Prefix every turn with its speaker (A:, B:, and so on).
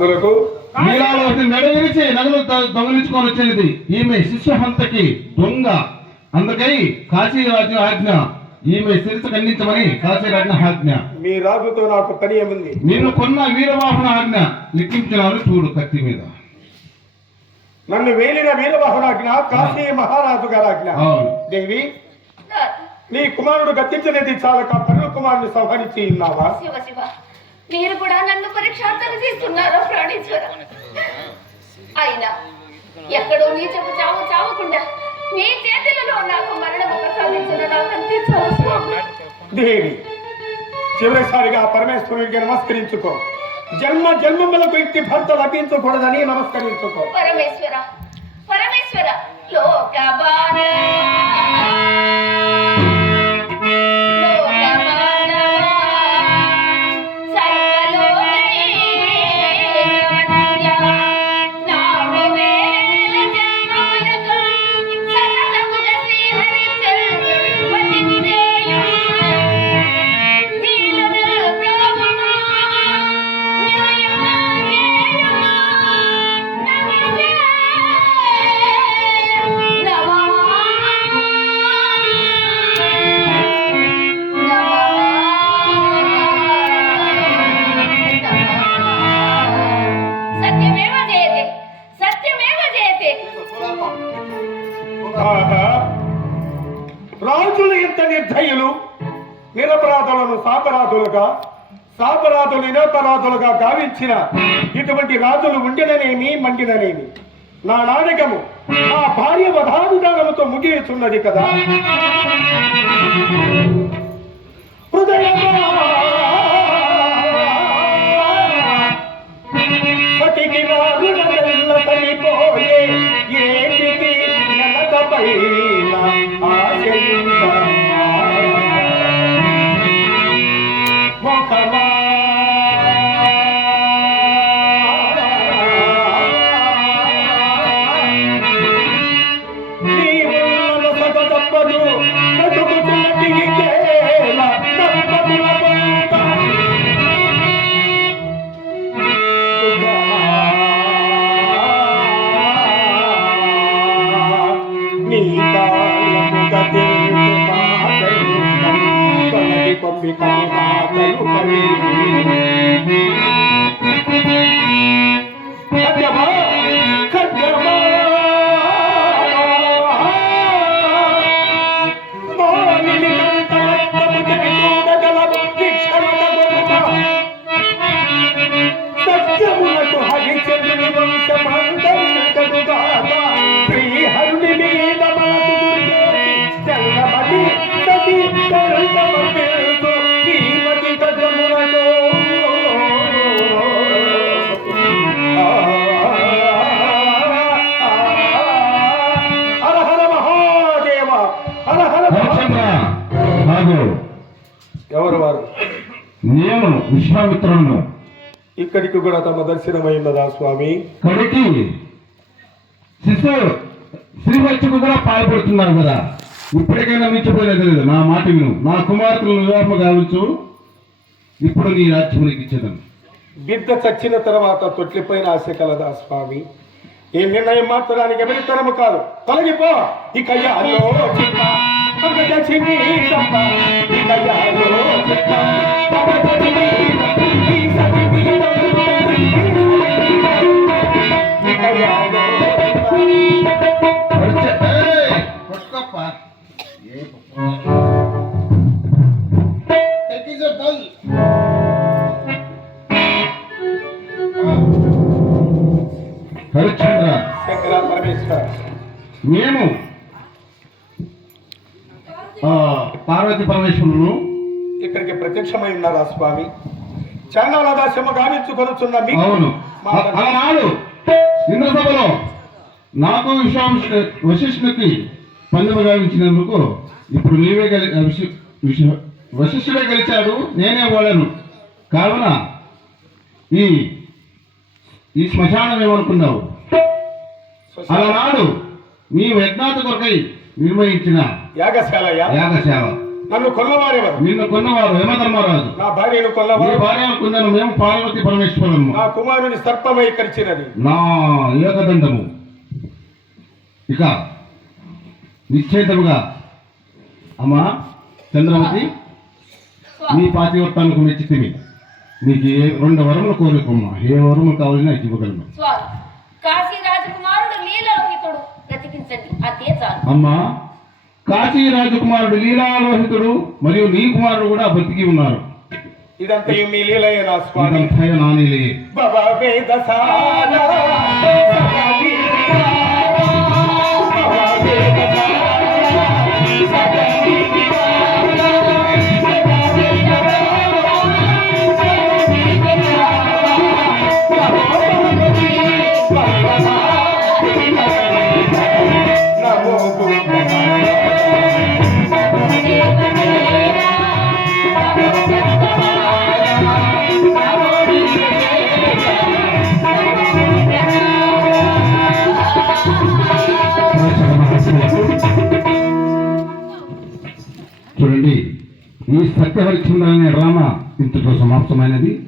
A: అందులకు
B: మీలాలో ఒకటి మెడ విరిచి నగలు దొంగిలించుకొని వచ్చినది ఈమె శిష్యహంతకి దొంగ. అందుకై కాశీరాజు ఆజ్ఞ ఈమె శిరస ఖండించమని కాశీరాజు ఆజ్ఞ.
A: మీ రాజుతో నాకు పని ఏముంది
B: నేను కొన్న వీరవాహన ఆజ్ఞ లిఖించినాను చూడు కత్తి మీద.
A: నన్ను వేలిన వీరవాహనాజ్ఞ కాశీ మహారాజు గారాజ్ఞ
B: అవును.
A: దేవి నీ కుమారుడు గతించినది చాలక పరుల కుమారుని సంహరించి ఉన్నావా?
C: శివ శివ. మీరు కూడా నన్ను పరీక్షార్థన చేస్తున్నారా ప్రాణేశ్వర? అయినా ఎక్కడో నీ చెప్పు చావు చావకుండా నీ చేతులలో నాకు మరణము ప్రసాదించిన నాకు అందించాలి స్వామి
A: దేవి చివరిసారిగా పరమేశ్వరుడికి నమస్కరించుకో. జన్మ జన్మములకు ఇట్టి భర్త లభించకూడదని నమస్కరించుకో.
C: పరమేశ్వర పరమేశ్వర లోకబాల
A: రాజులు ఇంత నిర్ధయులు నిరపరాధులను సాపరాధులుగా సాపరాధులు నిరపరాధులుగా గావించిన ఇటువంటి రాజులు ఉండిననేమి మండిననేమి? నా నాటకము నా భార్య వధావిధానముతో ముగియుచున్నది కదా. హృదయమా! నీ కాళ్ళకు గతించు కవి
B: నేను విశ్వామిత్రులను
A: ఇక్కడికి కూడా తమ దర్శనమైనదా స్వామి?
B: కడికి శిశు శ్రీహత్యకు కూడా పాల్పడుతున్నారు కదా. ఇప్పటికైనా మించిపోయినది లేదు నా మాట విను. నా కుమార్తెలను వివాహం కావచ్చు ఇప్పుడు నీ రాజ్యం నీకు ఇచ్చేదాను.
A: బిడ్డ చచ్చిన తర్వాత తొట్లిపైన ఆశ కలదా స్వామి? ఈ నిర్ణయం మార్చడానికి ఎవరి తరము కాదు. తొలగిపో. ఇక యాలో శంకర పరమేశ్వర.
B: మేము పార్వతీ పరమేశ్వరులను
A: ఇక్కడికి ప్రత్యక్షమై ఉన్నారా స్వామి? చండాల దాస్యము గావించుకొనుచున్న
B: అవును. ఆనాడు ఇంద్రసభలో నాకు విశ్వాం వశిష్ఠునికి పందెము గావించినందుకు ఇప్పుడు నీవే గెలి విశి- విశి- వశిష్ఠుడే గెలిచాడు నేనే ఓడాను కావున ఈ ఈ శ్మశానం ఏమనుకున్నావు అలనాడు నీ యజ్ఞాత కొరకై నిర్వహించిన
A: యాగశాలయ
B: యాగశాల.
A: నన్ను కొల్లవారెవరు.
B: నిన్ను కొన్నవారు యమధర్మరాజు.
A: నా భార్యను
B: నీ
A: కొల్లవారు
B: భార్య కుందను మేము పార్వతి పరమేశ్వరము.
A: నా కుమారుని సర్పమై కరిచినది.
B: నా ఏకదండము. ఇక నిశ్చేతముగా అమ్మా చంద్రమతి నీ పాతివర్తానికి మెచ్చితివి నీకు ఏ రెండు వరములు కోరుకుమ్మా ఏ వరములు కావాలన్నా ఇవ్వగలను
C: స్వామి కాశీ రాజకుమారుడు లీలలోహితుడు బ్రతికించండి అదే చాలు
B: అమ్మా కాశీ రాజకుమారుడు లీలాలోహితుడు మరియు నీ కుమారుడు కూడా బతికి ఉన్నారు.
A: ఇదంతా మీ నా స్వామి.
B: నానీలే
A: బాబా వేద సారా
B: లక్ష్మీనారాయణ డ్రామా ఇంతతో సమాప్తమైనది.